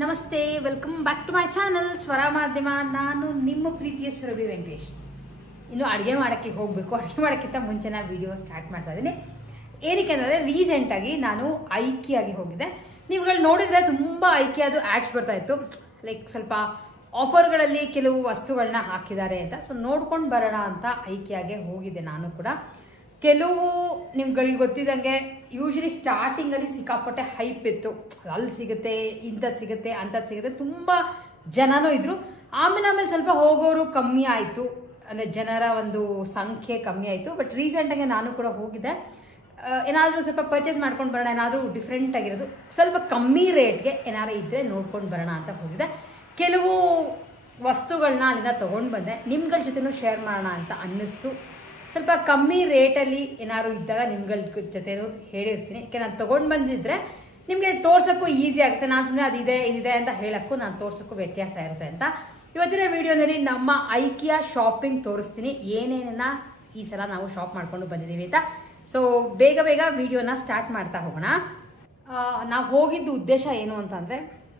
ನಮಸ್ತೆ, welcome back to my channel Swara Madhyama. ನಾನು ನಿಮ್ಮ ಪ್ರೀತಿಯ ಸುರಭಿ ವೆಂಕಟೇಶ್. ಇನ್ನು ಅಡುಗೆ ಮಾಡೋಕ್ಕೆ ಹೋಗಬೇಕು. ಅಡುಗೆ ಮಾಡೋಕ್ಕಿಂತ ಮುಂಚೆ ನಾನು ವಿಡಿಯೋ ಸ್ಟಾರ್ಟ್ ಮಾಡ್ತಾ ಇದ್ದೀನಿ. ಏನಕ್ಕೆ ಅಂದರೆ ರೀಸೆಂಟಾಗಿ ನಾನು ಐಕಿಯಾಗಿ ಹೋಗಿದ್ದೆ. ನೀವುಗಳು ನೋಡಿದರೆ ತುಂಬ ಐಕಿಯಾದು ಆ್ಯಡ್ಸ್ ಬರ್ತಾ ಇತ್ತು. ಲೈಕ್ ಸ್ವಲ್ಪ ಆಫರ್ಗಳಲ್ಲಿ ಕೆಲವು ವಸ್ತುಗಳನ್ನ ಹಾಕಿದ್ದಾರೆ ಅಂತ. ಸೊ ನೋಡ್ಕೊಂಡು ಬರೋಣ ಅಂತ ಐಕಿಯಾಗೆ ಹೋಗಿದ್ದೆ ನಾನು ಕೂಡ. ಕೆಲವು ನಿಮ್ಗಳಿಗೆ ಗೊತ್ತಿದ್ದಂಗೆ ಯೂಶಲಿ ಸ್ಟಾರ್ಟಿಂಗಲ್ಲಿ ಸಿಕ್ಕಾಪಟ್ಟೆ ಹೈಪ್ ಇತ್ತು. ಅಲ್ಲಿ ಸಿಗುತ್ತೆ, ಇಂಥದ್ದು ಸಿಗುತ್ತೆ, ಅಂಥದ್ದು ಸಿಗುತ್ತೆ, ತುಂಬ ಜನನೂ ಇದ್ರು. ಆಮೇಲೆ ಸ್ವಲ್ಪ ಹೋಗೋರು ಕಮ್ಮಿ ಆಯಿತು, ಅಂದರೆ ಜನರ ಒಂದು ಸಂಖ್ಯೆ ಕಮ್ಮಿ ಆಯಿತು. ಬಟ್ ರೀಸೆಂಟಾಗಿ ನಾನು ಕೂಡ ಹೋಗಿದ್ದೆ. ಏನಾದರೂ ಸ್ವಲ್ಪ ಪರ್ಚೇಸ್ ಮಾಡ್ಕೊಂಡು ಬರೋಣ, ಏನಾದರೂ ಡಿಫ್ರೆಂಟ್ ಆಗಿರೋದು ಸ್ವಲ್ಪ ಕಮ್ಮಿ ರೇಟ್ಗೆ ಏನಾರು ಇದ್ದರೆ ನೋಡ್ಕೊಂಡು ಬರೋಣ ಅಂತ ಹೋಗಿದ್ದೆ. ಕೆಲವು ವಸ್ತುಗಳನ್ನ ಅಲ್ಲಿಂದ ತೊಗೊಂಡು ಬಂದೆ. ನಿಮ್ಗಳ ಜೊತೆನೂ ಶೇರ್ ಮಾಡೋಣ ಅಂತ ಅನ್ನಿಸ್ತು. ಸ್ವಲ್ಪ ಕಮ್ಮಿ ರೇಟಲ್ಲಿ ಏನಾದ್ರು ಇದ್ದಾಗ ನಿಮ್ಗಳ ಜೊತೆ ಹೇಳಿರ್ತೀನಿ. ಯಾಕೆ ನಾನು ತೊಗೊಂಡು ಬಂದಿದ್ರೆ ನಿಮಗೆ ತೋರ್ಸೋಕ್ಕೂ ಈಸಿ ಆಗುತ್ತೆ. ನಾನು ಸುಮ್ಮನೆ ಇದಿದೆ ಅಂತ ಹೇಳೋಕ್ಕೂ ನಾನು ತೋರ್ಸೋಕ್ಕೂ ವ್ಯತ್ಯಾಸ ಇರುತ್ತೆ ಅಂತ ಇವತ್ತಿನ ವಿಡಿಯೋನಲ್ಲಿ ನಮ್ಮ ಐಕಿಯಾ ಶಾಪಿಂಗ್ ತೋರಿಸ್ತೀನಿ. ಏನೇನನ್ನ ಈ ಸಲ ನಾವು ಶಾಪ್ ಮಾಡ್ಕೊಂಡು ಬಂದಿದ್ದೀವಿ ಅಂತ. ಸೊ ಬೇಗ ವಿಡಿಯೋನ ಸ್ಟಾರ್ಟ್ ಮಾಡ್ತಾ ಹೋಗೋಣ. ನಾವು ಹೋಗಿದ್ದು ಉದ್ದೇಶ ಏನು ಅಂತಂದರೆ,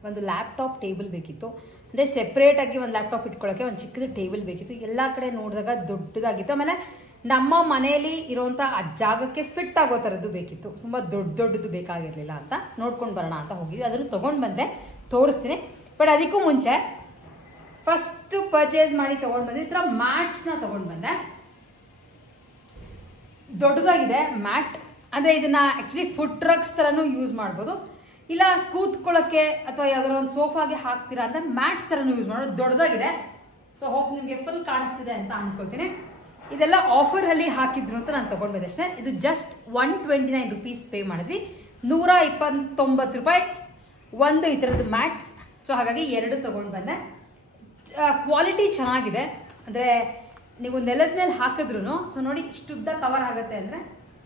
ಒಂದು ಲ್ಯಾಪ್ಟಾಪ್ ಟೇಬಲ್ ಬೇಕಿತ್ತು. ಅಂದರೆ ಸೆಪ್ರೇಟಾಗಿ ಒಂದು ಲ್ಯಾಪ್ಟಾಪ್ ಇಟ್ಕೊಳ್ಳೋಕ್ಕೆ ಒಂದು ಚಿಕ್ಕದು ಟೇಬಲ್ ಬೇಕಿತ್ತು. ಎಲ್ಲ ಕಡೆ ನೋಡಿದಾಗ ದೊಡ್ಡದಾಗಿತ್ತು. ಆಮೇಲೆ ನಮ್ಮ ಮನೆಯಲ್ಲಿ ಇರೋಂಥ ಆ ಜಾಗಕ್ಕೆ ಫಿಟ್ ಆಗೋ ಥರದ್ದು ಬೇಕಿತ್ತು. ತುಂಬ ದೊಡ್ಡದು ಬೇಕಾಗಿರಲಿಲ್ಲ ಅಂತ ನೋಡ್ಕೊಂಡು ಬರೋಣ ಅಂತ ಹೋಗಿದ್ವಿ. ಅದನ್ನು ತೊಗೊಂಡು ಬಂದೆ, ತೋರಿಸ್ತೀನಿ. ಬಟ್ ಅದಕ್ಕೂ ಮುಂಚೆ ಫಸ್ಟ್ ಪರ್ಚೇಸ್ ಮಾಡಿ ತೊಗೊಂಡು ಬಂದೆ. ಈ ಥರ ಮ್ಯಾಟ್ಸ್ನ ತೊಗೊಂಡು ಬಂದೆ. ದೊಡ್ಡದಾಗಿದೆ ಮ್ಯಾಟ್. ಅಂದರೆ ಇದನ್ನು ಆ್ಯಕ್ಚುಲಿ ಫುಡ್ ಟ್ರಕ್ಸ್ ಥರನೂ ಯೂಸ್ ಮಾಡ್ಬೋದು, ಇಲ್ಲ ಕೂತ್ಕೊಳ್ಳೋಕ್ಕೆ ಅಥವಾ ಯಾವ್ದಾದ್ರು ಒಂದು ಸೋಫಾಗೆ ಹಾಕ್ತೀರಾ ಅಂದರೆ ಮ್ಯಾಟ್ಸ್ ಥರನೂ ಯೂಸ್ ಮಾಡೋದು. ದೊಡ್ಡದಾಗಿದೆ. ಸೊ ಹೋಗಿ ನಿಮಗೆ ಫುಲ್ ಕಾಣಿಸ್ತಿದೆ ಅಂತ ಅನ್ಕೋತೀನಿ. ಇದೆಲ್ಲ ಆಫರಲ್ಲಿ ಹಾಕಿದ್ರು ಅಂತ ನಾನು ತೊಗೊಂಡು ಬಂದೆ ಅಷ್ಟೇ. ಇದು ಜಸ್ಟ್ 129 rupees ಪೇ ಮಾಡಿದ್ವಿ. 129 ರೂಪಾಯಿ ಒಂದು ಈ ಥರದ್ದು ಮ್ಯಾಟ್. ಸೊ ಹಾಗಾಗಿ ಎರಡು ತೊಗೊಂಡು ಬಂದೆ. ಕ್ವಾಲಿಟಿ ಚೆನ್ನಾಗಿದೆ. ಅಂದರೆ ನೀವು ನೆಲದ ಮೇಲೆ ಹಾಕಿದ್ರು ಸೊ ನೋಡಿ ಇಷ್ಟುದ್ದ ಕವರ್ ಆಗುತ್ತೆ. ಅಂದರೆ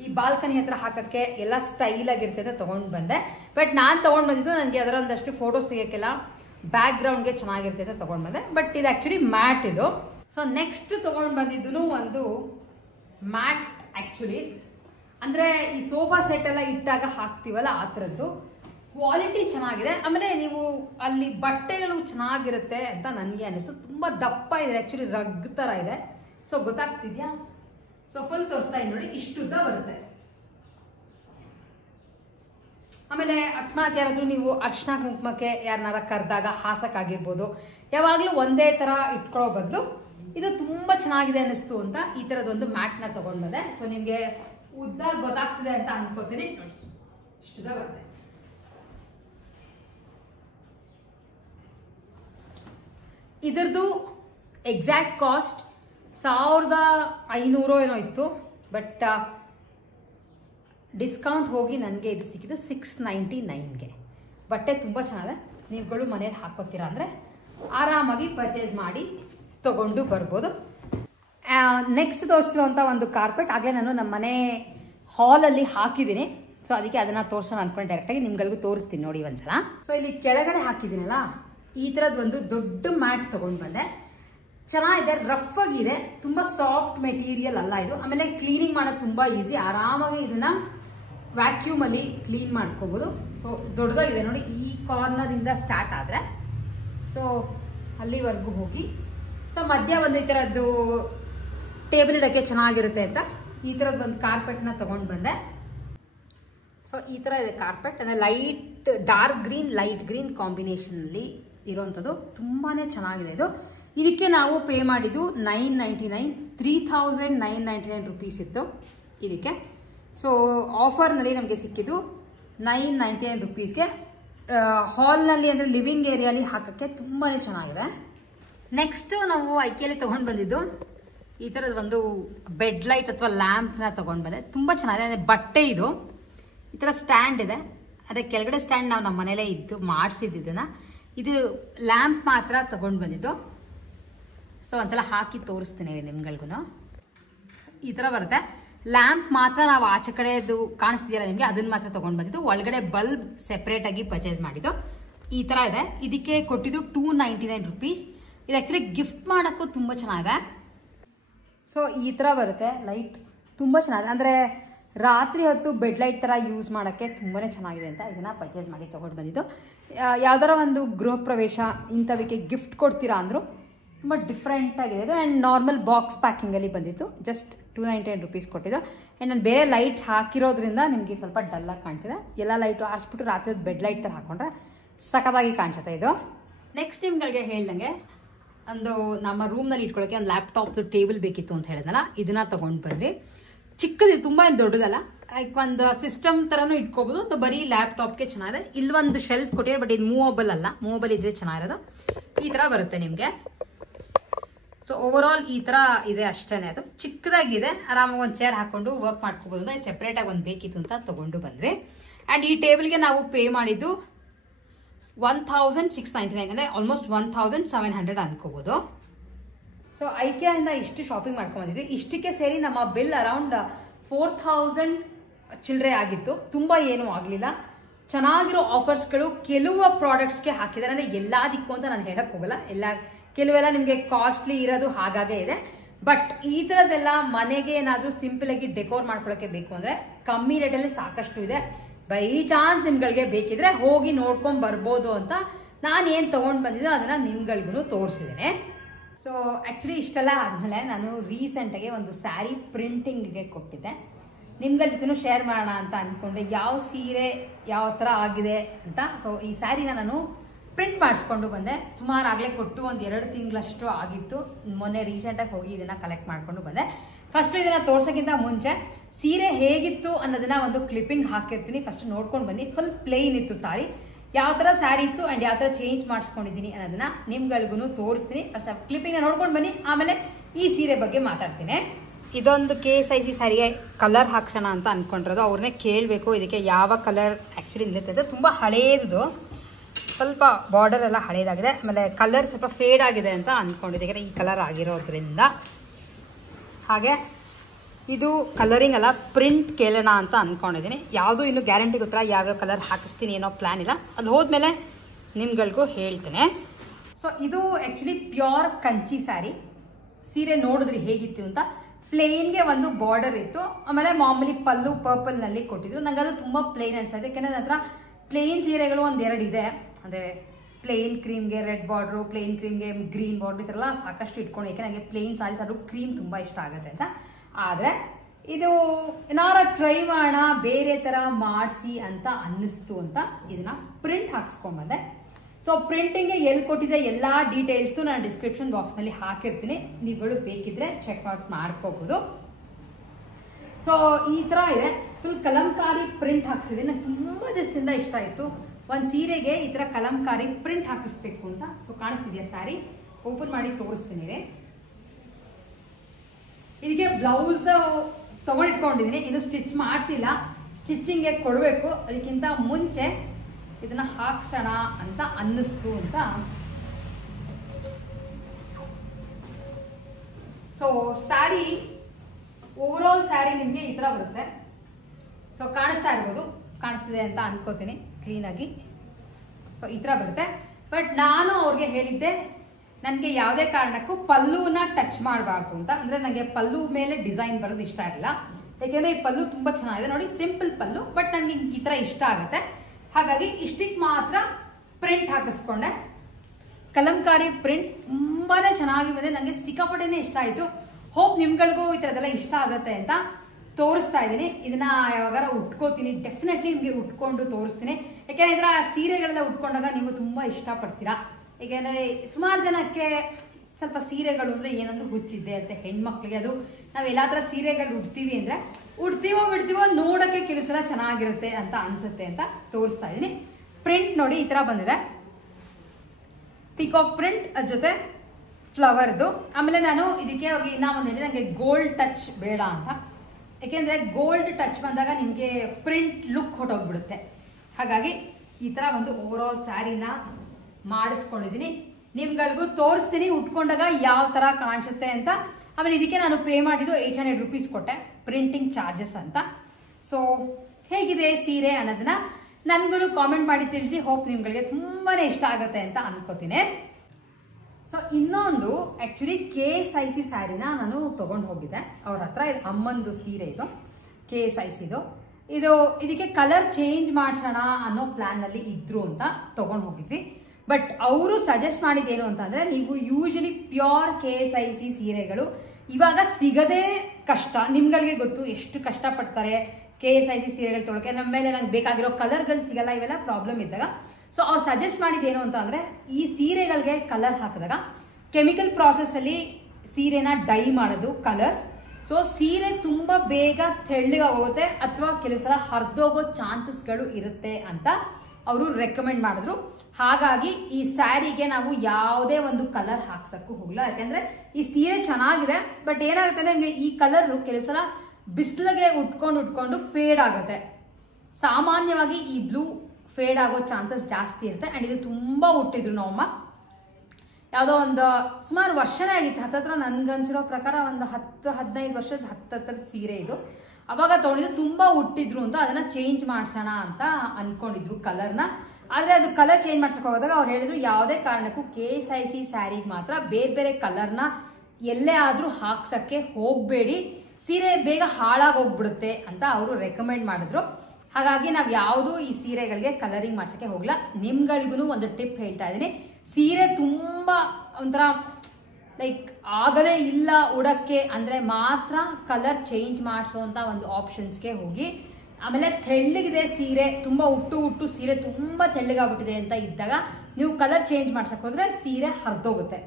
ಈ ಬಾಲ್ಕನಿ ಹತ್ರ ಹಾಕೋಕ್ಕೆ ಎಲ್ಲ ಸ್ಟೈಲಾಗಿರುತ್ತೆ ಅಂತ ತೊಗೊಂಡು ಬಂದೆ. ಬಟ್ ನಾನು ತೊಗೊಂಡು ಬಂದಿದ್ದು ನನಗೆ ಅದರ ಒಂದಷ್ಟು ಫೋಟೋಸ್ ತೆಗಿಯೋಕ್ಕೆಲ್ಲ ಬ್ಯಾಕ್ ಗ್ರೌಂಡ್ಗೆ ಚೆನ್ನಾಗಿರುತ್ತೆ ಅಂತ ತೊಗೊಂಡು ಬಂದೆ. ಬಟ್ ಇದು ಆ್ಯಕ್ಚುಲಿ ಮ್ಯಾಟ್ ಇದು. ಸೊ ನೆಕ್ಸ್ಟ್ ತೊಗೊಂಡು ಬಂದಿದ್ದು ಒಂದು ಮ್ಯಾಟ್. ಆ್ಯಕ್ಚುಲಿ ಅಂದರೆ ಈ ಸೋಫಾ ಸೆಟ್ ಎಲ್ಲ ಇಟ್ಟಾಗ ಹಾಕ್ತೀವಲ್ಲ ಆ ಥರದ್ದು. ಕ್ವಾಲಿಟಿ ಚೆನ್ನಾಗಿದೆ. ಆಮೇಲೆ ನೀವು ಅಲ್ಲಿ ಬಟ್ಟೆಗಳು ಚೆನ್ನಾಗಿರುತ್ತೆ ಅಂತ ನನಗೆ ಅನ್ನಿಸ್ತು. ತುಂಬ ದಪ್ಪ ಇದೆ, ಆ್ಯಕ್ಚುಲಿ ರಗ್ ಥರ ಇದೆ. ಸೊ ಗೊತ್ತಾಗ್ತಿದ್ಯಾ? ಸೊ ಫುಲ್ ತೋರಿಸ್ತಾ ಇದ್ದೀನಿ ನೋಡಿ, ಇಷ್ಟುದ್ದ ಬರುತ್ತೆ. ಆಮೇಲೆ ಅಕಸ್ಮಾತ್ ಯಾರಾದರೂ ನೀವು ಅರ್ಶಿನ ಕುಂಕುಮಕ್ಕೆ ಯಾರನ್ನಾರ ಕರೆದಾಗ ಹಾಸಕ್ಕಾಗಿರ್ಬೋದು, ಯಾವಾಗಲೂ ಒಂದೇ ಥರ ಇಟ್ಕೊಳ್ಳೋ ಬದಲು ಇದು ತುಂಬ ಚೆನ್ನಾಗಿದೆ ಅನ್ನಿಸ್ತು ಅಂತ ಈ ಥರದೊಂದು ಮ್ಯಾಟ್ನ ತೊಗೊಂಡು ಬಂದೆ. ಸೊ ನಿಮಗೆ ಉದ್ದ ಗೊತ್ತಾಗ್ತಿದೆ ಅಂತ ಅನ್ಕೋತೀನಿ. ಇಷ್ಟುದ್ದ ಬರುತ್ತೆ. ಇದರದ್ದು ಎಕ್ಸಾಕ್ಟ್ ಕಾಸ್ಟ್ 1500 ಏನೋ ಇತ್ತು. ಬಟ್ ಡಿಸ್ಕೌಂಟ್ ಹೋಗಿ ನನಗೆ ಇದು ಸಿಕ್ಕಿದ್ದು 699ಗೆ. ಬಟ್ಟೆ ತುಂಬ ಚೆನ್ನಾಗಿದೆ. ನೀವುಗಳು ಮನೇಲಿ ಹಾಕೋತೀರಾ ಅಂದರೆ ಆರಾಮಾಗಿ ಪರ್ಚೇಸ್ ಮಾಡಿ ತೊಗೊಂಡು ಬರ್ಬೋದು. ನೆಕ್ಸ್ಟ್ ತೋರಿಸ್ತಿರೋಂಥ ಒಂದು ಕಾರ್ಪೆಟ್ ಆಗಲೇ ನಾನು ನಮ್ಮ ಮನೆ ಹಾಲಲ್ಲಿ ಹಾಕಿದ್ದೀನಿ. ಸೊ ಅದಕ್ಕೆ ಅದನ್ನು ತೋರಿಸೋಣ ಅಂದ್ಕೊಂಡು ಡೈರೆಕ್ಟಾಗಿ ನಿಮ್ಗಳಿಗೂ ತೋರಿಸ್ತೀನಿ ನೋಡಿ ಒಂದ್ಸಲ. ಸೊ ಇಲ್ಲಿ ಕೆಳಗಡೆ ಹಾಕಿದ್ದೀನಲ್ಲ, ಈ ಥರದ್ದು ಒಂದು ದೊಡ್ಡ ಮ್ಯಾಟ್ ತೊಗೊಂಡು ಬಂದೆ. ಚೆನ್ನಾಗಿದೆ, ರಫ್ ಆಗಿದೆ, ತುಂಬ ಸಾಫ್ಟ್ ಮೆಟೀರಿಯಲ್ ಅಲ್ಲ ಇದು. ಆಮೇಲೆ ಕ್ಲೀನಿಂಗ್ ಮಾಡೋದು ತುಂಬ ಈಸಿ. ಆರಾಮಾಗಿ ಇದನ್ನು ವ್ಯಾಕ್ಯೂಮಲ್ಲಿ ಕ್ಲೀನ್ ಮಾಡ್ಕೋಬೋದು. ಸೊ ದೊಡ್ಡದಾಗಿದೆ ನೋಡಿ. ಈ ಕಾರ್ನರಿಂದ ಸ್ಟಾರ್ಟ್ ಆದರೆ ಸೊ ಅಲ್ಲಿವರೆಗೂ ಹೋಗಿ ಸೊ ಮಧ್ಯ ಒಂದು ಈ ಥರದ್ದು ಟೇಬಲ್ ಇಡೋಕ್ಕೆ ಚೆನ್ನಾಗಿರುತ್ತೆ ಅಂತ ಈ ಥರದ್ದು ಒಂದು ಕಾರ್ಪೆಟ್ನ ತೊಗೊಂಡು ಬಂದೆ. ಸೊ ಈ ಥರ ಇದೆ ಕಾರ್ಪೆಟ್. ಅಂದರೆ light dark green light green ಕಾಂಬಿನೇಷನಲ್ಲಿ ಇರೋವಂಥದ್ದು. ತುಂಬಾ ಚೆನ್ನಾಗಿದೆ ಇದು. ಇದಕ್ಕೆ ನಾವು ಪೇ ಮಾಡಿದ್ದು 999 3999 rupees ಇತ್ತು ಇದಕ್ಕೆ. ಸೊ ಆಫರ್ನಲ್ಲಿ ನಮಗೆ ಸಿಕ್ಕಿದ್ದು 999 rupeesಗೆ. ಹಾಲ್ನಲ್ಲಿ ಅಂದರೆ ಲಿವಿಂಗ್ ಏರಿಯಾಲಿ ಹಾಕೋಕ್ಕೆ ತುಂಬಾ ಚೆನ್ನಾಗಿದೆ. ನೆಕ್ಸ್ಟು ನಾವು ಐಕಿಯಲ್ಲಿ ತೊಗೊಂಡು ಬಂದಿದ್ದು ಈ ಥರದ್ದು ಒಂದು ಬೆಡ್ ಲೈಟ್ ಅಥವಾ ಲ್ಯಾಂಪ್ನ ತೊಗೊಂಡು ಬಂದೆ. ತುಂಬ ಚೆನ್ನಾಗಿದೆ. ಅಂದರೆ ಬಟ್ಟೆ ಇದು ಈ ಥರ ಸ್ಟ್ಯಾಂಡ್ ಇದೆ. ಅದೇ ಕೆಳಗಡೆ ಸ್ಟ್ಯಾಂಡ್ ನಾವು ನಮ್ಮ ಮನೇಲೇ ಇದ್ದು ಮಾಡಿಸಿದ್ದನ್ನು. ಇದು ಲ್ಯಾಂಪ್ ಮಾತ್ರ ತೊಗೊಂಡು ಬಂದಿದ್ದು. ಸೊ ಒಂದ್ಸಲ ಹಾಕಿ ತೋರಿಸ್ತೀನಿ ನಿಮ್ಗಳಿಗೂ. ಈ ಥರ ಬರುತ್ತೆ. ಲ್ಯಾಂಪ್ ಮಾತ್ರ ನಾವು ಆಚೆ ಕಡೆದು ಕಾಣಿಸ್ತಿದೆಯಲ್ಲ ನಿಮಗೆ, ಅದನ್ನು ಮಾತ್ರ ತೊಗೊಂಡು ಬಂದಿದ್ದು. ಒಳಗಡೆ ಬಲ್ಬ್ ಸೆಪ್ರೇಟಾಗಿ ಪರ್ಚೇಸ್ ಮಾಡಿದ್ದು. ಈ ಥರ ಇದೆ. ಇದಕ್ಕೆ ಕೊಟ್ಟಿದ್ದು 299 rupees. ಇದು ಆ್ಯಕ್ಚುಲಿ ಗಿಫ್ಟ್ ಮಾಡೋಕ್ಕೂ ತುಂಬ ಚೆನ್ನಾಗಿದೆ. ಸೊ ಈ ಥರ ಬರುತ್ತೆ ಲೈಟ್. ತುಂಬ ಚೆನ್ನಾಗಿದೆ. ಅಂದರೆ ರಾತ್ರಿ ಹೊತ್ತು ಬೆಡ್ ಲೈಟ್ ಥರ ಯೂಸ್ ಮಾಡೋಕ್ಕೆ ತುಂಬಾ ಚೆನ್ನಾಗಿದೆ ಅಂತ ಇದನ್ನು ಪರ್ಚೇಸ್ ಮಾಡಿ ತೊಗೊಂಡು ಬಂದಿದ್ದು. ಯಾವ್ದಾರ ಒಂದು ಗೃಹ ಪ್ರವೇಶ ಇಂಥವಕ್ಕೆ ಗಿಫ್ಟ್ ಕೊಡ್ತೀರಾ ಅಂದರು ತುಂಬ ಡಿಫ್ರೆಂಟಾಗಿದೆ ಇದು. ಆ್ಯಂಡ್ ನಾರ್ಮಲ್ ಬಾಕ್ಸ್ ಪ್ಯಾಕಿಂಗಲ್ಲಿ ಬಂದಿತ್ತು. ಜಸ್ಟ್ 299 ರುಪೀಸ್ ಕೊಟ್ಟಿದ್ದು. ಆ್ಯಂಡ್ ನಾನು ಬೇರೆ ಲೈಟ್ಸ್ ಹಾಕಿರೋದ್ರಿಂದ ನಿಮಗೆ ಸ್ವಲ್ಪ ಡಲ್ಲಾಗಿ ಕಾಣ್ತಿದೆ. ಎಲ್ಲ ಲೈಟು ಆರಿಸ್ಬಿಟ್ಟು ರಾತ್ರಿ ಬೆಡ್ ಲೈಟ್ ಥರ ಹಾಕೊಂಡ್ರೆ ಸಖತ್ತಾಗಿ ಕಾಣಿಸುತ್ತೆ ಇದು. ನೆಕ್ಸ್ಟ್ ನಿಮ್ಗಳಿಗೆ ಹೇಳ್ದಂಗೆ ಒಂದು ನಮ್ಮ ರೂಮ್ನಲ್ಲಿ ಇಟ್ಕೊಳ್ಳೋಕ್ಕೆ ಒಂದು ಲ್ಯಾಪ್ಟಾಪ್ದು ಟೇಬಲ್ ಬೇಕಿತ್ತು ಅಂತ ಹೇಳಿದ್ನಲ್ಲ, ಇದನ್ನ ತೊಗೊಂಡು ಬಂದ್ವಿ. ಚಿಕ್ಕದು, ತುಂಬ ಏನು ದೊಡ್ಡದಲ್ಲ, ಲೈಕ್ ಒಂದು ಸಿಸ್ಟಮ್ ಥರನೂ ಇಟ್ಕೋಬೋದು ಅಥವಾ ಬರೀ ಲ್ಯಾಪ್ಟಾಪ್ಗೆ ಚೆನ್ನಾಗಿದೆ. ಇಲ್ಲೊಂದು ಶೆಲ್ಫ್ ಕೊಟ್ಟಿದ್ದಾರೆ, ಬಟ್ ಇದು ಮೂವಬಲ್ ಅಲ್ಲ. ಮೂವಬಲ್ ಇದ್ರೆ ಚೆನ್ನಾಗಿರೋದು. ಈ ಥರ ಬರುತ್ತೆ ನಿಮಗೆ. ಸೊ ಓವರ್ ಆಲ್ ಈ ಥರ ಇದೆ ಅಷ್ಟೇ. ಅದು ಚಿಕ್ಕದಾಗಿದೆ, ಆರಾಮಾಗಿ ಒಂದು ಚೇರ್ ಹಾಕೊಂಡು ವರ್ಕ್ ಮಾಡ್ಕೋಬೋದು ಅಂತ ಸೆಪ್ರೇಟಾಗಿ ಒಂದು ಬೇಕಿತ್ತು ಅಂತ ತೊಗೊಂಡು ಬಂದ್ವಿ. ಆ್ಯಂಡ್ ಈ ಟೇಬಲ್ಗೆ ನಾವು ಪೇ ಮಾಡಿದ್ದು 1699, ಅಂದರೆ ಆಲ್ಮೋಸ್ಟ್ 1700 ಅನ್ಕೋಬೋದು. ಸೊ ಐಕಿಯಾದಿಂದ ಇಷ್ಟು ಶಾಪಿಂಗ್ ಮಾಡ್ಕೊಂಡ್ಬಂದಿದ್ವಿ. ಇಷ್ಟಕ್ಕೆ ಸೇರಿ ನಮ್ಮ ಬಿಲ್ ಅರೌಂಡ್ 4000 ಚಿಲ್ಲರೆ ಆಗಿತ್ತು. ತುಂಬ ಏನೂ ಆಗಲಿಲ್ಲ. ಚೆನ್ನಾಗಿರೋ ಆಫರ್ಸ್ಗಳು ಕೆಲವು ಪ್ರಾಡಕ್ಟ್ಸ್ಗೆ ಹಾಕಿದ್ದಾರೆ. ಅಂದರೆ ಎಲ್ಲದಕ್ಕೂ ಅಂತ ನಾನು ಹೇಳಕ್ಕೆ ಹೋಗಲ್ಲ, ಕೆಲವೆಲ್ಲ ನಿಮಗೆ ಕಾಸ್ಟ್ಲಿ ಇರೋದು ಹಾಗಾಗೇ ಇದೆ. ಬಟ್ ಈ ಥರದ್ದೆಲ್ಲ ಮನೆಗೆ ಏನಾದರೂ ಸಿಂಪಲಾಗಿ ಡೆಕೋರ್ ಮಾಡ್ಕೊಳ್ಳೋಕ್ಕೆ ಬೇಕು ಅಂದರೆ ಕಮ್ಮಿ ರೇಟಲ್ಲಿ ಸಾಕಷ್ಟು ಇದೆ. ಬೈ ಚಾನ್ಸ್ ನಿಮ್ಗಳಿಗೆ ಬೇಕಿದ್ರೆ ಹೋಗಿ ನೋಡ್ಕೊಂಡು ಬರ್ಬೋದು ಅಂತ ನಾನು ಏನು ತೊಗೊಂಡು ಬಂದಿದ್ದೋ ಅದನ್ನು ನಿಮ್ಗಳಿಗೂ ತೋರಿಸಿದ್ದೇನೆ. ಸೊ ಆ್ಯಕ್ಚುಲಿ ಇಷ್ಟೆಲ್ಲ ಆದಮೇಲೆ ನಾನು ರೀಸೆಂಟಾಗಿ ಒಂದು ಸ್ಯಾರಿ ಪ್ರಿಂಟಿಂಗ್ಗೆ ಕೊಟ್ಟಿದ್ದೆ. ನಿಮ್ಗಳ ಜೊತೆನೂ ಶೇರ್ ಮಾಡೋಣ ಅಂತ ಅಂದ್ಕೊಂಡೆ, ಯಾವ ಸೀರೆ ಯಾವ ಥರ ಆಗಿದೆ ಅಂತ. ಸೊ ಈ ಸ್ಯಾರಿನ ನಾನು ಪ್ರಿಂಟ್ ಮಾಡಿಸ್ಕೊಂಡು ಬಂದೆ. ಸುಮಾರು ಆಗಲೇ ಕೊಟ್ಟು ಒಂದು 2 ತಿಂಗಳಷ್ಟು ಆಗಿತ್ತು. ಮೊನ್ನೆ ರೀಸೆಂಟಾಗಿ ಹೋಗಿ ಇದನ್ನು ಕಲೆಕ್ಟ್ ಮಾಡಿಕೊಂಡು ಬಂದೆ. ಫಸ್ಟ್ ಇದನ್ನು ತೋರ್ಸೋಕ್ಕಿಂತ ಮುಂಚೆ ಸೀರೆ ಹೇಗಿತ್ತು ಅನ್ನೋದನ್ನ ಒಂದು ಕ್ಲಿಪ್ಪಿಂಗ್ ಹಾಕಿರ್ತೀನಿ, ಫಸ್ಟ್ ನೋಡ್ಕೊಂಡು ಬನ್ನಿ. ಫುಲ್ ಪ್ಲೇನ್ ಇತ್ತು ಸಾರಿ. ಯಾವ ಥರ ಸ್ಯಾರಿ ಇತ್ತು ಆ್ಯಂಡ್ ಯಾವ ಥರ ಚೇಂಜ್ ಮಾಡಿಸ್ಕೊಂಡಿದ್ದೀನಿ ಅನ್ನೋದನ್ನ ನಿಮ್ಗಳಿಗೂ ತೋರಿಸ್ತೀನಿ. ಫಸ್ಟ್ ಕ್ಲಿಪ್ಪಿಂಗ್ನ ನೋಡ್ಕೊಂಡು ಬನ್ನಿ, ಆಮೇಲೆ ಈ ಸೀರೆ ಬಗ್ಗೆ ಮಾತಾಡ್ತೀನಿ. ಇದೊಂದು KSIC ಸ್ಯಾರಿಗೆ ಕಲರ್ ಹಾಕ್ಸೋಣ ಅಂತ ಅಂದ್ಕೊಂಡಿರೋದು. ಅವ್ರನ್ನೇ ಕೇಳಬೇಕು ಇದಕ್ಕೆ ಯಾವ ಕಲರ್ ಆ್ಯಕ್ಚುಲಿ ನಿಲ್ತದೆ. ತುಂಬ ಹಳೇದು, ಸ್ವಲ್ಪ ಬಾರ್ಡರ್ ಎಲ್ಲ ಹಳೇದಾಗಿದೆ. ಆಮೇಲೆ ಕಲರ್ ಸ್ವಲ್ಪ ಫೇಡ್ ಆಗಿದೆ ಅಂತ ಅಂದ್ಕೊಂಡಿದ್ದೆ ಈ ಕಲರ್ ಆಗಿರೋದ್ರಿಂದ. ಹಾಗೆ ಇದು ಕಲರಿಂಗ್ ಅಲ್ಲ, ಪ್ರಿಂಟ್ ಕೇಳೋಣ ಅಂತ ಅಂದ್ಕೊಂಡಿದ್ದೀನಿ. ಯಾವುದೂ ಇನ್ನೂ ಗ್ಯಾರಂಟಿ ಗೊತ್ತಿಲ್ಲ, ಯಾವ್ಯಾವ ಕಲರ್ ಹಾಕಿಸ್ತೀನಿ ಏನೋ ಪ್ಲ್ಯಾನ್ ಇಲ್ಲ. ಅಲ್ಲಿ ಹೋದ್ಮೇಲೆ ನಿಮ್ಗಳಿಗೂ ಹೇಳ್ತೇನೆ. ಸೊ ಇದು ಆ್ಯಕ್ಚುಲಿ ಪ್ಯೂರ್ ಕಂಚಿ ಸ್ಯಾರಿ. ಸೀರೆ ನೋಡಿದ್ರಿ ಹೇಗಿತ್ತು ಅಂತ. ಪ್ಲೇನ್ಗೆ ಒಂದು ಬಾರ್ಡರ್ ಇತ್ತು, ಆಮೇಲೆ ಮಾಮೂಲಿ ಪಲ್ಲು ಪರ್ಪಲ್ನಲ್ಲಿ ಕೊಟ್ಟಿದ್ರು. ನಂಗೆ ಅದು ತುಂಬ ಪ್ಲೇನ್ ಅನಿಸ್ತದೆ, ಯಾಕೆಂದರೆ ನನ್ನ ಹತ್ರ ಪ್ಲೇನ್ ಸೀರೆಗಳು ಒಂದೆರಡು ಇದೆ. ಅಂದರೆ ಪ್ಲೇನ್ ಕ್ರೀಮ್ಗೆ ರೆಡ್ ಬಾರ್ಡ್ರು, ಪ್ಲೇನ್ ಕ್ರೀಮ್ಗೆ ಗ್ರೀನ್ ಬಾರ್ಡ್ರ್, ಈ ಥರ ಎಲ್ಲ ಸಾಕಷ್ಟು ಇಟ್ಕೊಂಡು. ಏಕೆ ನನಗೆ ಪ್ಲೇನ್ ಸಾರೀಸ್ ಅದು ಕ್ರೀಮ್ ತುಂಬ ಇಷ್ಟ ಆಗುತ್ತೆ ಅಂತ. ಆದರೆ ಇದು ಏನಾರ ಟ್ರೈ ಮಾಡೋಣ ಬೇರೆ ಥರ ಮಾಡಿಸಿ ಅಂತ ಅನ್ನಿಸ್ತು ಅಂತ ಇದನ್ನು ಪ್ರಿಂಟ್ ಹಾಕ್ಸ್ಕೊಂಡ್ಬಂದೆ. ಸೊ ಪ್ರಿಂಟಿಂಗ್ಗೆ ಎಲ್ಲಿ ಕೊಟ್ಟಿದೆ ಎಲ್ಲ ಡೀಟೇಲ್ಸ್ನು ನಾನು ಡಿಸ್ಕ್ರಿಪ್ಷನ್ ಬಾಕ್ಸ್ನಲ್ಲಿ ಹಾಕಿರ್ತೀನಿ. ನೀವುಗಳು ಬೇಕಿದ್ರೆ ಚೆಕ್ಔಟ್ ಮಾಡ್ಕೋಬೋದು. ಸೊ ಈ ಥರ ಇದೆ, ಫುಲ್ ಕಲಂಕಾರಿ ಪ್ರಿಂಟ್ ಹಾಕ್ಸಿದೆ. ನಂಗೆ ತುಂಬ ದಿವಸದಿಂದ ಇಷ್ಟ ಆಯಿತು ಒಂದು ಸೀರೆಗೆ ಈ ಥರ ಕಲಂಕಾರಿ ಪ್ರಿಂಟ್ ಹಾಕಿಸ್ಬೇಕು ಅಂತ. ಸೊ ಕಾಣಿಸ್ತಿದೆಯಾ ಸ್ಯಾರಿ? ಓಪನ್ ಮಾಡಿ ತೋರಿಸ್ತೀನಿ. ಇದಕ್ಕೆ ಬ್ಲೌಸ್ ತೊಗೊಂಡಿಟ್ಕೊಂಡಿದ್ದೀನಿ, ಇದು ಸ್ಟಿಚ್ ಮಾಡಿಸಿಲ್ಲ, ಸ್ಟಿಚಿಂಗ್ಗೆ ಕೊಡಬೇಕು. ಅದಕ್ಕಿಂತ ಮುಂಚೆ ಇದನ್ನ ಹಾಕ್ಸೋಣ ಅಂತ ಅನ್ನಿಸ್ತು ಅಂತ. So sari over all sari ನಿಮಗೆ ಈ ಥರ ಬರುತ್ತೆ. ಸೊ ಕಾಣಿಸ್ತಾ ಇರ್ಬೋದು, ಕಾಣಿಸ್ತಿದೆ ಅಂತ ಅನ್ಕೋತೀನಿ ಕ್ಲೀನಾಗಿ. ಸೊ ಈ ಥರ ಬರುತ್ತೆ. ಬಟ್ ನಾನು ಅವ್ರಿಗೆ ಹೇಳಿದ್ದೆ ನನಗೆ ಯಾವುದೇ ಕಾರಣಕ್ಕೂ ಪಲ್ಲುನ ಟಚ್ ಮಾಡಬಾರ್ದು ಅಂತ. ಅಂದರೆ ನನಗೆ ಪಲ್ಲು ಮೇಲೆ ಡಿಸೈನ್ ಬರೋದು ಇಷ್ಟ ಆಗಿಲ್ಲ. ಯಾಕೆಂದರೆ ಈ ಪಲ್ಲು ತುಂಬ ಚೆನ್ನಾಗಿದೆ ನೋಡಿ, ಸಿಂಪಲ್ ಪಲ್ಲು. ಬಟ್ ನನಗೆ ಈ ಥರ ಇಷ್ಟ ಆಗುತ್ತೆ. ಹಾಗಾಗಿ ಇಷ್ಟಕ್ಕೆ ಮಾತ್ರ ಪ್ರಿಂಟ್ ಹಾಕಿಸ್ಕೊಂಡೆ. ಕಲಂಕಾರಿ ಪ್ರಿಂಟ್ ತುಂಬಾ ಚೆನ್ನಾಗಿ ಬಂದಿದೆ, ನನಗೆ ಸಿಕ್ಕಾಪಟ್ಟೆನೇ ಇಷ್ಟ ಆಯಿತು. ಹೋಪ್ ನಿಮ್ಗಳಿಗೂ ಈ ಥರದ್ದೆಲ್ಲ ಇಷ್ಟ ಆಗುತ್ತೆ ಅಂತ ತೋರಿಸ್ತಾ ಇದ್ದೀನಿ. ಇದನ್ನ ಯಾವಾಗಾರ ಉಟ್ಕೋತೀನಿ, ಡೆಫಿನೆಟ್ಲಿ ನಿಮಗೆ ಉಟ್ಕೊಂಡು ತೋರಿಸ್ತೀನಿ. ಯಾಕೆಂದರೆ ಇದರ ಸೀರೆಗಳೆಲ್ಲ ಉಟ್ಕೊಂಡಾಗ ನೀವು ತುಂಬ ಇಷ್ಟಪಡ್ತೀರಾ. ಏಕೆಂದರೆ ಸುಮಾರು ಜನಕ್ಕೆ ಸ್ವಲ್ಪ ಸೀರೆಗಳು ಅಂದರೆ ಏನಂದ್ರೂ ಹುಚ್ಚಿದ್ದೆ ಅಂತ ಹೆಣ್ಮಕ್ಳಿಗೆ. ಅದು ನಾವು ಎಲ್ಲ ಥರ ಸೀರೆಗಳು ಉಡ್ತೀವಿ ಅಂದರೆ ಉಡ್ತೀವೋ ಬಿಡ್ತೀವೋ ನೋಡೋಕ್ಕೆ ಕೆಲವು ಸಲ ಚೆನ್ನಾಗಿರುತ್ತೆ ಅಂತ ಅನಿಸುತ್ತೆ ಅಂತ ತೋರಿಸ್ತಾ ಇದ್ದೀನಿ. ಪ್ರಿಂಟ್ ನೋಡಿ ಈ ಥರ ಬಂದಿದೆ, ಪಿಕಾಕ್ ಪ್ರಿಂಟ್ ಜೊತೆ ಫ್ಲವರ್ದು. ಆಮೇಲೆ ನಾನು ಇದಕ್ಕೆ ಅವ್ರಿಗೆ ಇನ್ನೂ ಒಂದು ಹೇಳಿ, ನನಗೆ ಗೋಲ್ಡ್ ಟಚ್ ಬೇಡ ಅಂತ. ಯಾಕೆಂದರೆ ಗೋಲ್ಡ್ ಟಚ್ ಬಂದಾಗ ನಿಮಗೆ ಪ್ರಿಂಟ್ ಲುಕ್ ಹೊಟ್ಟೋಗ್ಬಿಡುತ್ತೆ. ಹಾಗಾಗಿ ಈ ಥರ ಒಂದು ಓವರ್ ಆಲ್ ಸ್ಯಾರಿನ ಮಾಡಿಸ್ಕೊಂಡಿದ್ದೀನಿ. ನಿಮ್ಗಳಿಗೂ ತೋರಿಸ್ತೀನಿ ಉಟ್ಕೊಂಡಾಗ ಯಾವ ಥರ ಕಾಣಿಸುತ್ತೆ ಅಂತ. ಆಮೇಲೆ ಇದಕ್ಕೆ ನಾನು ಪೇ ಮಾಡಿದ್ದು 800 ರುಪೀಸ್ ಕೊಟ್ಟೆ, ಪ್ರಿಂಟಿಂಗ್ ಚಾರ್ಜಸ್ ಅಂತ. ಸೊ ಹೇಗಿದೆ ಸೀರೆ ಅನ್ನೋದನ್ನ ನನಗೂ ಕಾಮೆಂಟ್ ಮಾಡಿ ತಿಳಿಸಿ. ಹೋಪ್ ನಿಮ್ಗಳಿಗೆ ತುಂಬಾ ಇಷ್ಟ ಆಗುತ್ತೆ ಅಂತ ಅನ್ಕೋತೀನಿ. ಸೊ ಇನ್ನೊಂದು ಆ್ಯಕ್ಚುಲಿ KSIC ಸ್ಯಾರಿನ ನಾನು ತೊಗೊಂಡು ಹೋಗಿದ್ದೆ ಅವ್ರ ಹತ್ರ. ಇದು ಅಮ್ಮಂದು ಸೀರೆ, ಇದು KSICದು. ಇದಕ್ಕೆ ಕಲರ್ ಚೇಂಜ್ ಮಾಡಿಸೋಣ ಅನ್ನೋ ಪ್ಲಾನ್ನಲ್ಲಿ ಇದ್ರು ಅಂತ ತೊಗೊಂಡು ಹೋಗಿದ್ವಿ. ಬಟ್ ಅವರು ಸಜೆಸ್ಟ್ ಮಾಡಿದ್ದೇನು ಅಂತಂದರೆ, ನೀವು ಯೂಶಲಿ ಪ್ಯೂರ್ KSIC ಸೀರೆಗಳು ಇವಾಗ ಸಿಗದೇ ಕಷ್ಟ. ನಿಮ್ಗಳಿಗೆ ಗೊತ್ತು ಎಷ್ಟು ಕಷ್ಟಪಡ್ತಾರೆ KSIC ಸೀರೆಗಳು ತೊಗೊಳಕ್ಕೆ. ನಮ್ಮ ಮೇಲೆ ನಂಗೆ ಬೇಕಾಗಿರೋ ಕಲರ್ಗಳು ಸಿಗಲ್ಲ, ಇವೆಲ್ಲ ಪ್ರಾಬ್ಲಮ್ ಇದ್ದಾಗ. ಸೊ ಅವ್ರು ಸಜೆಸ್ಟ್ ಮಾಡಿದ್ದೇನು ಅಂತ ಅಂದರೆ, ಈ ಸೀರೆಗಳಿಗೆ ಕಲರ್ ಹಾಕಿದಾಗ ಕೆಮಿಕಲ್ ಪ್ರಾಸೆಸ್ಸಲ್ಲಿ ಸೀರೆನ ಡೈ ಮಾಡೋದು ಕಲರ್ಸ್. ಸೊ ಸೀರೆ ತುಂಬ ಬೇಗ ತೆಳ್ಳಗೆ ಹೋಗುತ್ತೆ ಅಥವಾ ಕೆಲವು ಸಲ ಹರಿದೋಗೋ ಚಾನ್ಸಸ್ಗಳು ಇರುತ್ತೆ ಅಂತ ಅವರು ರೆಕಮೆಂಡ್ ಮಾಡಿದ್ರು. ಹಾಗಾಗಿ ಈ ಸ್ಯಾರಿಗೆ ನಾವು ಯಾವುದೇ ಒಂದು ಕಲರ್ ಹಾಕ್ಸಕ್ಕೂ ಹೋಗಲ್ಲ. ಯಾಕೆಂದರೆ ಈ ಸೀರೆ ಚೆನ್ನಾಗಿದೆ, ಬಟ್ ಏನಾಗುತ್ತೆ ಅಂದರೆ ನಿಮಗೆ ಈ ಕಲರು ಕೆಲವು ಸಲ ಬಿಸಿಲಿಗೆ ಉಟ್ಕೊಂಡು ಫೇಡ್ ಆಗುತ್ತೆ. ಸಾಮಾನ್ಯವಾಗಿ ಈ ಬ್ಲೂ ಫೇಡ್ ಆಗೋ ಚಾನ್ಸಸ್ ಜಾಸ್ತಿ ಇರುತ್ತೆ. ಆ್ಯಂಡ್ ಇದು ತುಂಬ ಹುಟ್ಟಿದ್ರು ನಮ್ಮಮ್ಮ. ಯಾವುದೋ ಒಂದು ಸುಮಾರು ವರ್ಷನೇ ಆಗಿತ್ತು, ಹತ್ತತ್ರ ನನ್ಗನ್ಸಿರೋ ಪ್ರಕಾರ ಒಂದು 10-15 ವರ್ಷದ ಹತ್ತರದ ಸೀರೆ ಇದು. ಅವಾಗ ತೊಗೊಂಡಿದ್ದು ತುಂಬ ಹುಟ್ಟಿದ್ರು ಅಂತ ಅದನ್ನು ಚೇಂಜ್ ಮಾಡಿಸೋಣ ಅಂತ ಅಂದ್ಕೊಂಡಿದ್ರು ಕಲರ್ನ. ಆದರೆ ಅದು ಕಲರ್ ಚೇಂಜ್ ಮಾಡ್ಸಕ್ಕೆ ಹೋದಾಗ ಅವ್ರು ಹೇಳಿದ್ರು, ಯಾವುದೇ ಕಾರಣಕ್ಕೂ KSIC ಸ್ಯಾರಿಗೆ ಮಾತ್ರ ಬೇರೆ ಬೇರೆ ಕಲರ್ನ ಎಲ್ಲೇ ಆದರೂ ಹಾಕ್ಸೋಕ್ಕೆ ಹೋಗಬೇಡಿ, ಸೀರೆ ಬೇಗ ಹಾಳಾಗೋಗ್ಬಿಡುತ್ತೆ ಅಂತ ಅವರು ರೆಕಮೆಂಡ್ ಮಾಡಿದ್ರು. ಹಾಗಾಗಿ ನಾವು ಯಾವುದೂ ಈ ಸೀರೆಗಳಿಗೆ ಕಲರಿಂಗ್ ಮಾಡ್ಸೋಕ್ಕೆ ಹೋಗಲ್ಲ. ನಿಮ್ಗಳಿಗೂ ಒಂದು ಟಿಪ್ ಹೇಳ್ತಾ ಇದ್ದೀನಿ, ಸೀರೆ ತುಂಬ ಒಂಥರ ಲೈಕ್ ಆಗದೇ ಇಲ್ಲ ಉಡಕ್ಕೆ ಅಂದರೆ ಮಾತ್ರ ಕಲರ್ ಚೇಂಜ್ ಮಾಡಿಸೋವಂಥ ಒಂದು ಆಪ್ಷನ್ಸ್ಗೆ ಹೋಗಿ. ಆಮೇಲೆ ತೆಳ್ಳಗಿದೆ ಸೀರೆ, ತುಂಬ ಹುಟ್ಟು ಸೀರೆ ತುಂಬ ತೆಳ್ಳಗಾಗ್ಬಿಟ್ಟಿದೆ ಅಂತ ಇದ್ದಾಗ ನೀವು ಕಲರ್ ಚೇಂಜ್ ಮಾಡ್ಸಕ್ಕೆ ಹೋದರೆ ಸೀರೆ ಹರಿದೋಗುತ್ತೆ.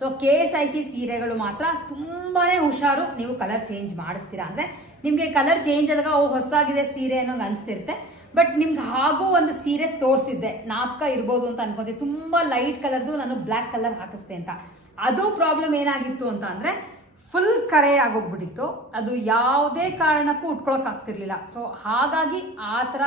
ಸೊ KSIC ಸೀರೆಗಳು ಮಾತ್ರ ತುಂಬಾ ಹುಷಾರು. ನೀವು ಕಲರ್ ಚೇಂಜ್ ಮಾಡಿಸ್ತೀರಾ ಅಂದರೆ ನಿಮಗೆ ಕಲರ್ ಚೇಂಜ್ ಆದಾಗ ಹೊಸದಾಗಿದೆ ಸೀರೆ ಅನ್ನೋಂಗೆ ಅನಿಸ್ತಿರುತ್ತೆ. ಬಟ್ ನಿಮ್ಗೆ ಹಾಗೂ ಒಂದು ಸೀರೆ ತೋರಿಸಿದ್ದೆ, ನಾಪ್ಕ ಇರ್ಬೋದು ಅಂತ ಅನ್ಕೋತೀವಿ, ತುಂಬ ಲೈಟ್ ಕಲರ್ದು ನಾನು ಬ್ಲ್ಯಾಕ್ ಕಲರ್ ಹಾಕಿಸ್ತೆ ಅಂತ. ಅದು ಪ್ರಾಬ್ಲಮ್ ಏನಾಗಿತ್ತು ಅಂತ ಅಂದರೆ ಫುಲ್ ಕರೆ ಆಗೋಗ್ಬಿಟ್ಟಿತ್ತು. ಅದು ಯಾವುದೇ ಕಾರಣಕ್ಕೂ ಉಟ್ಕೊಳಕ್ ಆಗ್ತಿರ್ಲಿಲ್ಲ. ಸೊ ಹಾಗಾಗಿ ಆ ಥರ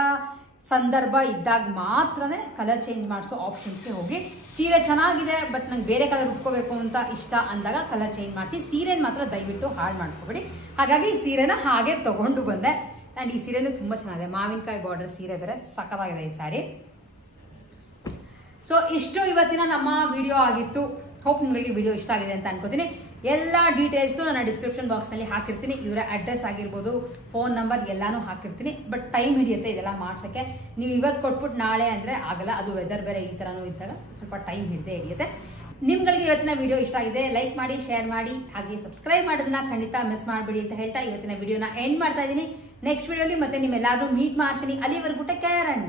ಸಂದರ್ಭ ಇದ್ದಾಗ ಮಾತ್ರನೇ ಕಲರ್ ಚೇಂಜ್ ಮಾಡಿಸೋ ಆಪ್ಷನ್ಸ್ಗೆ ಹೋಗಿ. ಸೀರೆ ಚೆನ್ನಾಗಿದೆ ಬಟ್ ನಂಗೆ ಬೇರೆ ಕಲರ್ ಉಟ್ಕೋಬೇಕು ಅಂತ ಇಷ್ಟ ಅಂದಾಗ ಕಲರ್ ಚೇಂಜ್ ಮಾಡಿಸಿ. ಸೀರೆನ ಮಾತ್ರ ದಯವಿಟ್ಟು ಹಾಳು ಮಾಡ್ಕೋಬೇಡಿ. ಹಾಗಾಗಿ ಈ ಸೀರೆನ ಹಾಗೆ ತಗೊಂಡು ಬಂದೆ. ಆ್ಯಂಡ್ ಈ ಸೀರೆನೂ ತುಂಬ ಚೆನ್ನಾಗಿದೆ, ಮಾವಿನಕಾಯಿ ಬಾರ್ಡರ್ ಸೀರೆ ಬೇರೆ ಸಖತ್ತಾಗಿದೆ ಈ ಸ್ಯಾರಿ. ಸೊ ಇಷ್ಟು ಇವತ್ತಿನ ನಮ್ಮ ವಿಡಿಯೋ ಆಗಿತ್ತು. ಹೋಪ್ ನಿಮಗೆ ವಿಡಿಯೋ ಇಷ್ಟ ಆಗಿದೆ ಅಂತ ಅನ್ಕೋತೀನಿ. ಎಲ್ಲ ಡೀಟೇಲ್ಸ್ನು ನಾನು ಡಿಸ್ಕ್ರಿಪ್ಷನ್ ಬಾಕ್ಸ್ನಲ್ಲಿ ಹಾಕಿರ್ತೀನಿ. ಇವರ ಅಡ್ರೆಸ್ ಆಗಿರ್ಬೋದು, ಫೋನ್ ನಂಬರ್ ಎಲ್ಲಾನು ಹಾಕಿರ್ತೀನಿ. ಬಟ್ ಟೈಮ್ ಹಿಡಿಯುತ್ತೆ ಇದೆಲ್ಲ ಮಾಡ್ಸೋಕ್ಕೆ. ನೀವು ಇವತ್ತು ಕೊಟ್ಬಿಟ್ಟು ನಾಳೆ ಅಂದರೆ ಆಗಲ್ಲ, ಅದು ವೆದರ್ ಬೇರೆ ಈ ಥರನೂ ಇದ್ದಾಗ ಸ್ವಲ್ಪ ಟೈಮ್ ಹಿಡಿಯುತ್ತೆ. ನಿಮ್ಗಳಿಗೆ ಇವತ್ತಿನ ವಿಡಿಯೋ ಇಷ್ಟ ಆಗಿದೆ, ಲೈಕ್ ಮಾಡಿ, ಶೇರ್ ಮಾಡಿ, ಹಾಗೆ ಸಬ್ಸ್ಕ್ರೈಬ್ ಮಾಡೋದನ್ನ ಖಂಡಿತ ಮಿಸ್ ಮಾಡಬೇಡಿ ಅಂತ ಹೇಳ್ತಾ ಇವತ್ತಿನ ವಿಡಿಯೋನ ಎಂಡ್ ಮಾಡ್ತಾ ಇದ್ದೀನಿ. ನೆಕ್ಸ್ಟ್ ವಿಡಿಯೋಲಿ ಮತ್ತೆ ನಿಮ್ಮೆಲ್ಲರೂ ಮೀಟ್ ಮಾಡ್ತೀನಿ. ಅಲ್ಲಿವರೆಗೂ ಟೇಕ್ ಕೇರ್ ಅಂಡ್